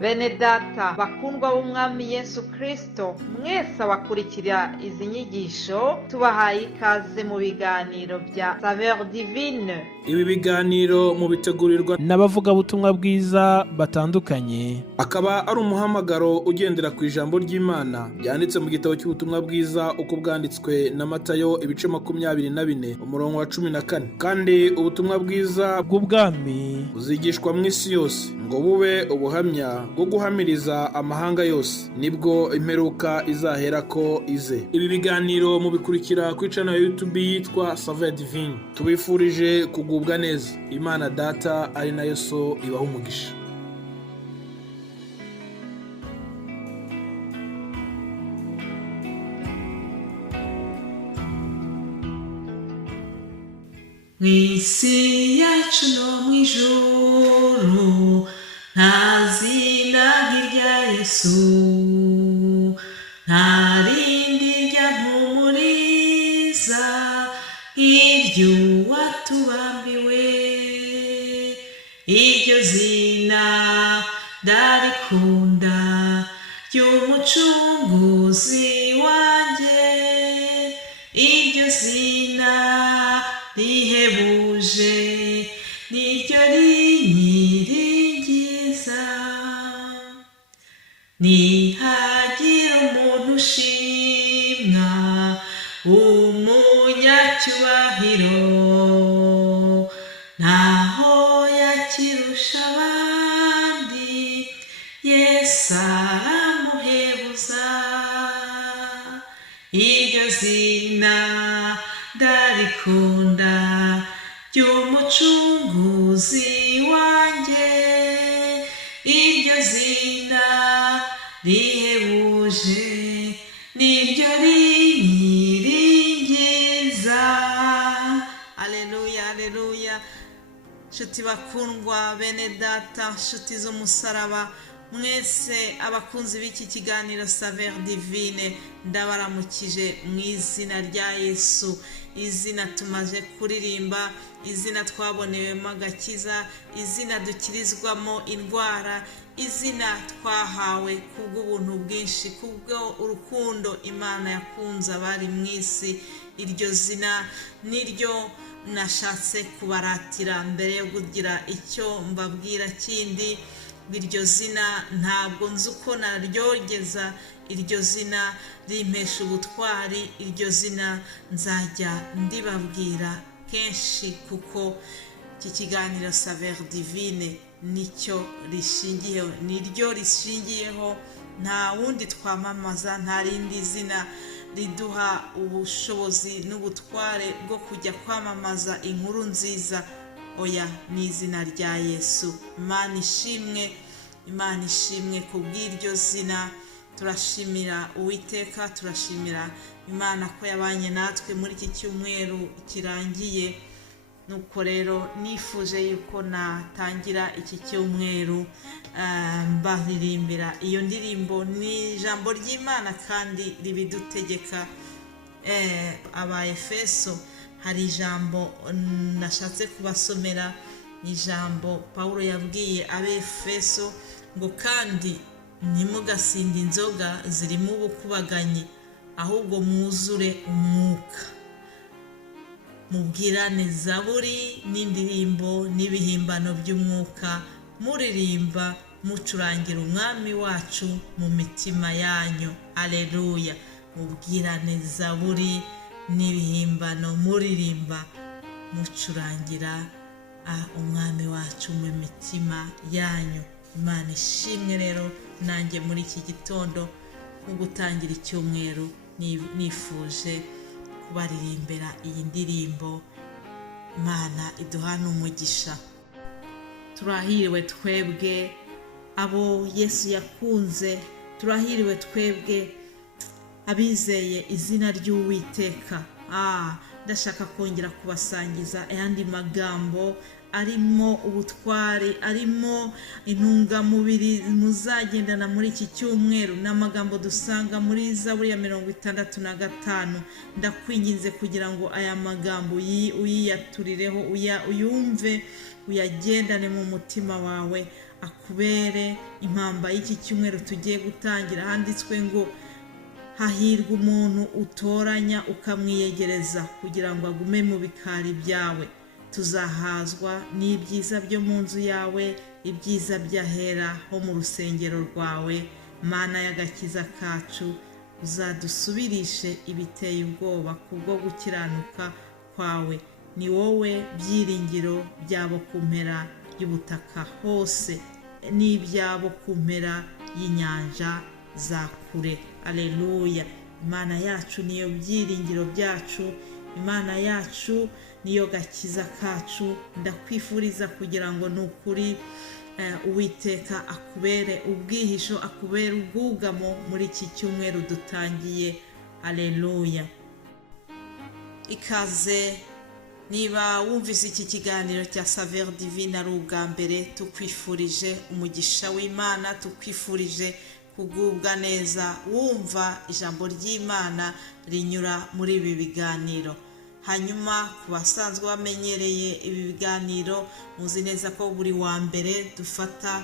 Bene data bakundwa b'umwami Yesu Kristo, mwese abakurikira izi nyigisho tubahaye ikaze mu biganiro bya Saveur Divine. Ibi biganiro mu bitegurirwa n'abavugabutumwa bwiza batandukanye, akaba ari umuhamagaro ugendera ku ijambo ry'Imana byanditse mu gitabo cy'ubutumwa bwiza uko bwanditswe na Matayo ibice 24 umurongo wa 14. Kandi ubutumwa bwiza bw'ubwami buzigishwa mu isi yose ngo bube ubuhamya bwo guhamiriza amahanga yose, nibwo imperuka izahera ko ize. Ibi biganiro mubikurikira ku channel ya YouTube yitwa Saveur Divine. Tubifurije kugubwa neza. Imana Data ari nayo So ibaha umugisha. Mw'isi yacu no mw'ijuru nta zina nk'irya Yesu, nta rindi ryampumuriza iry'uwatubambiwe. Iryo zina ndarikunda ry'umucunguzi wanjye, iryo zina rihebuje niryo rinyiringiza. Nihagira umuntu ushimwa umunyacyubahiro, naho yakirusha abandi Yesu aramuhebuza. Iryo zina ndarikunda ry'umucunguzi wanjye, iryo zina rihebuje niryo rinyiringiza. Aleluya, aleluya. Nshuti bakundwa, bene data, nshuti z'umusaraba, mwese abakunzi b'iki kiganiro Saveur Divine, ndabaramukije mu izina rya Yesu. Izina tumaze kuririmba, izina twabonewemo agakiza, izina dukirizwamo indwara, izina twahawe kubw'ubuntu bwinshi, kubwo urukundo Imana yakunze abari mu isi. Iryo zina niryo nashatse kubaratira mbere yo kugira icyo mbabwira kindi. Iryo zina ntabwo nzi uko naryogeza, iryo zina rimpesha ubutwari, iryo zina nzajya ndibabwira kenshi, kuko iki kiganiro Saveur Divine nicyo rishingiyeho, niryo rishingiyeho. Nta wundi twamamaza, nta rindi zina riduha ubushobozi n'ubutware bwo kujya kwamamaza inkuru nziza. Oya, ni izina rya Yesu. Imana ishimwe, Imana ishimwe kubw'iryo zina. Turashimira Uwiteka, turashimira Imana ko yabanye natwe muri iki cyumweru kirangiye. Nuko rero nifuje yuko natangira iki cyumweru mbaririmbira iyo ndirimbo. Ni ijambo ry'Imana kandi ribidutegeka. Abaefeso hari ijambo nashatse kubasomera, ni ijambo Paulo yabwiye Abefeso ngo kandi ntimugasinde inzoga zirimo ubukubaganyi, ahubwo mwuzure umwuka, mubwirane zaburi n'indirimbo n'ibihimbano by'umwuka, muririmba mucurangira umwami wacu mu mitima yanyu. Aleluya. Mubwirane zaburi n'ibihimbano, muririmba mucurangira umwami wacu mu mitima yanyu. Imana ishimwe. Rero nanjye muri iki gitondo mu gutangira icyumweru nifuje kubaririmbira iyi ndirimbo. Imana iduhana umugisha. Turahiriwe twebwe abo Yesu yakunze, turahiriwe twebwe abizeye izina ry'Uwiteka. Ndashaka kongera kubasangiza ayandi magambo arimo ubutwari, arimo intungamubiri muzagendana muri iki cyumweru. ni amagambo dusanga muri Zaburi ya 65. ndakwinginze kugira ngo aya magambo uyiyaturireho, uyumve, uyagendane mu mutima wawe, akubere impamba y'iki cyumweru tugiye gutangira. handitswe ngo hahirwa umuntu utoranya ukamwiyegereza kugira ngo agume mu bikari byawe. tuzahazwa n'ibyiza byo mu nzu yawe, ibyiza byahera ho mu rusengero rwawe. Mana y'agakiza kacu, uzadusubirishe ibiteye ubwoba kubwo gukiranuka kwawe. ni wowe byiringiro byabo ku mpera y'ubutaka hose, n'ibyabo ku mpera y'inyanja za kure. Aleluya. Imana yacu niyo byiringiro byacu, Imana yacu niyo gakiza kacu. ndakwifuriza kugira ngo ni ukuri Uwiteka akubere ubwihisho, akubere ubwugamo muri iki cyumweru dutangiye. Aleluya. ikaze. niba wumvise iki kiganiro cya Saveur Divine ari ubwa mbere, tukwifurije umugisha w'Imana, tukwifurije kugubwa neza wumva ijambo ry'Imana rinyura muri ibi biganiro. hanyuma ku basanzwe bamenyereye ibi biganiro, muzi neza ko buri wa mbere dufata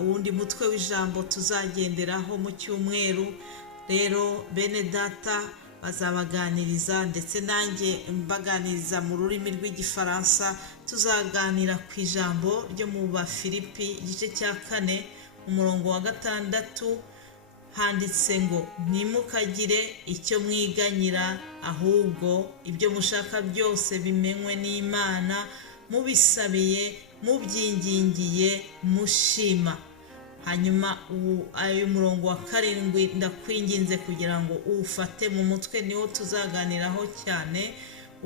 uwundi mutwe w'ijambo tuzagenderaho mu cyumweru. rero bene data bazabaganiriza, ndetse nanjye mbaganiriza mu rurimi rw'igifaransa. tuzaganira ku ijambo ryo mu Bafilipi igice cya 4 umurongo wa 6. handitse ngo ntimukagire icyo mwiganyira, ahubwo ibyo mushaka byose bimenywe n'Imana, mubisabiye mubyingingiye mushima. hanyuma ayo murongo wa 7 ndakwinginze kugira ngo uwufate mu mutwe, niwo tuzaganiraho cyane.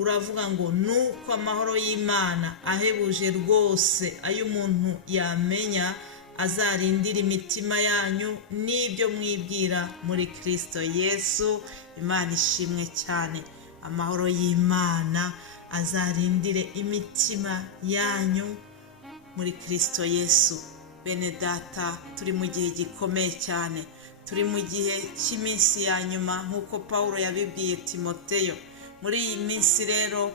uravuga ngo nuko amahoro y'Imana ahebuje rwose ayo umuntu yamenya azarindira imitima yanyu n'ibyo mwibwira muri Kristo Yesu. Imana ishimwe cyane. amahoro y'Imana azarindire imitima yanyu muri Kristo Yesu. bene data, turi mu gihe gikomeye cyane, turi mu gihe cy'iminsi ya nyuma nk'uko Pawulo yabibwiye Timoteyo. muri iyi minsi rero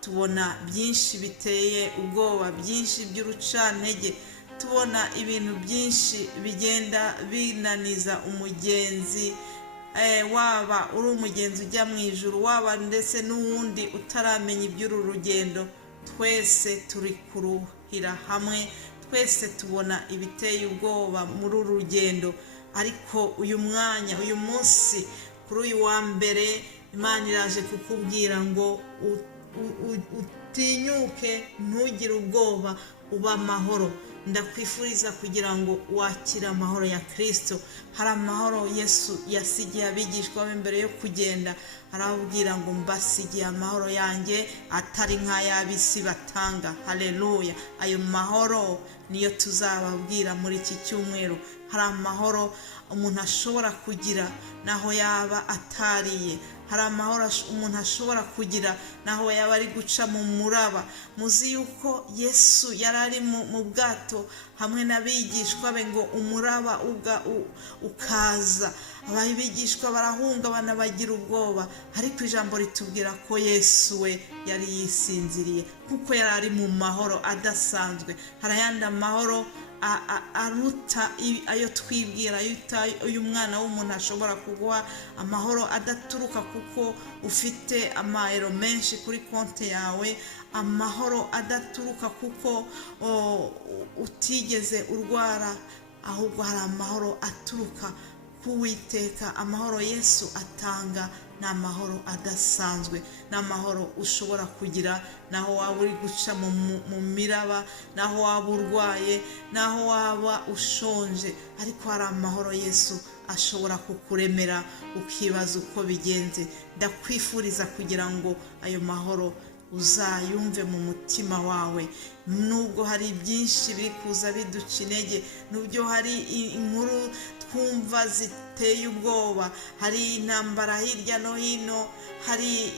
tubona byinshi biteye ubwoba, byinshi by'urucantege, tubona ibintu byinshi bigenda binaniza umugenzi, waba uri umugenzi ujya mu ijuru, waba ndetse n'uwundi utaramenya iby'uru rugendo. twese turi kuruhira hamwe, twese tubona ibiteye ubwoba muri uru rugendo. ariko uyu mwanya, uyu munsi, kuri uyu wa mbere, Imana iraje kukubwira ngo utinyuke, ntugire ubwoba, uba amahoro. ndakwifuriza kugira ngo wakire amahoro ya Kristo. hari amahoro Yesu yasigiye abigishwa be mbere yo kugenda. arababwira ngo mbasigiye amahoro yanjye atari nk'ay'ab'isi batanga. haleluya. ayo mahoro niyo tuzababwira muri iki cyumweru. hari amahoro umuntu ashobora kugira naho yaba atariye. hari amahoro umuntu ashobora kugira naho yaba ari guca mu muraba. muzi yuko Yesu yari ari mu bwato hamwe n'abigishwa be ngo umuraba ukaza. abigishwa barahungabana, bagira ubwoba, ariko ijambo ritubwira ko Yesu we yari yisinziriye kuko yari ari mu mahoro adasanzwe. hari ayandi amahoro aruta ayo twibwira, uyu mwana w'umuntu ashobora kuguha amahoro adaturuka kuko ufite amayero menshi kuri konti yawe, amahoro adaturuka kuko utigeze urwara, ahubwo hari amahoro aturuka k'Uwiteka. amahoro Yesu atanga ni amahoro adasanzwe, ni amahoro ushobora kugira naho waba uri guca mu miraba, naho waba urwaye, naho waba ushonje, ariko hari amahoro Yesu ashobora kukuremera ukibaza uko bigenze. ndakwifuriza kugira ngo ayo mahoro uzayumve mu mutima wawe. nubwo hari byinshi biri kuza biduca intege, nubwo hari inkuru twumva ziteye ubwoba, hari intambara hirya no hino, hari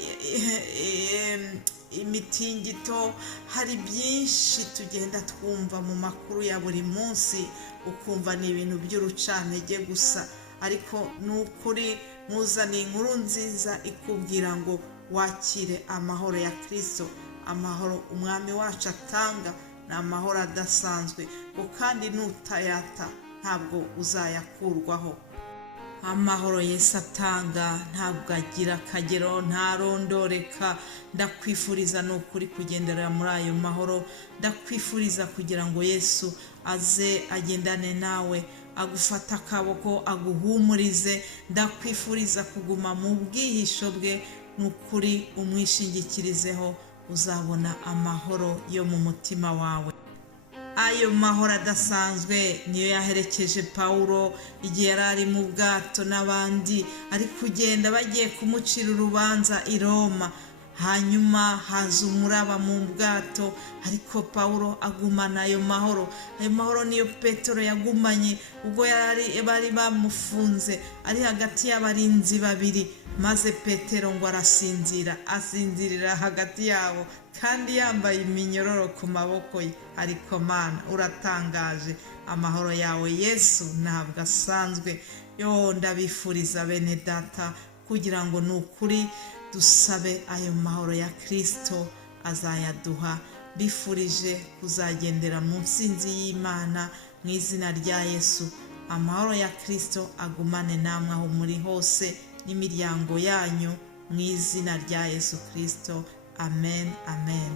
imitingito, hari byinshi tugenda twumva mu makuru ya buri munsi, ukumva ni ibintu by'urucantege gusa, ariko ni ukuri muzaniye inkuru nziza ikubwira ngo wakire amahoro ya Kristo. Amahoro umwami wacu atanga ni amahoro adasanzwe, ngo kandi nutayata ntabwo uzayakurwaho. Amahoro Yesu atanga ntabwo agira akagero, ntarondoreka. Ndakwifuriza ni ukuri kugendera muri ayo mahoro, ndakwifuriza kugira ngo Yesu aze agendane nawe, agufata akaboko, aguhumurize. Ndakwifuriza kuguma mu bwihisho bwe, ni ukuri umwishingikirizeho, uzabona amahoro yo mu mutima wawe. Ayo mahoro adasanzwe niyo yaherekeje Pawulo igihe yari ari mu bwato n'abandi ari kugenda bagiye kumucira urubanza i Roma. Hanyuma haza umuraba mu bwato, ariko Pawulo agumana ayo mahoro. Ayo mahoro niyo Petero yagumanye ubwo bari bamufunze ari hagati y'abarinzi babiri, maze Petero ngo arasinzira, asinzirira hagati yabo kandi yambaye iminyororo ku maboko ye. Ariko Mana, uratangaje, amahoro yawe Yesu ntabwo asanzwe. Ndabifuriza bene data kugira ngo ni ukuri dusabe ayo mahoro ya Kristo, azayaduha. Bifurije kuzagendera mu nsinzi y'Imana mu izina rya Yesu. Amahoro ya Kristo agumane namwe aho muri hose n'imiryango yanyu mu izina rya Yesu Kristo. Amen, amen.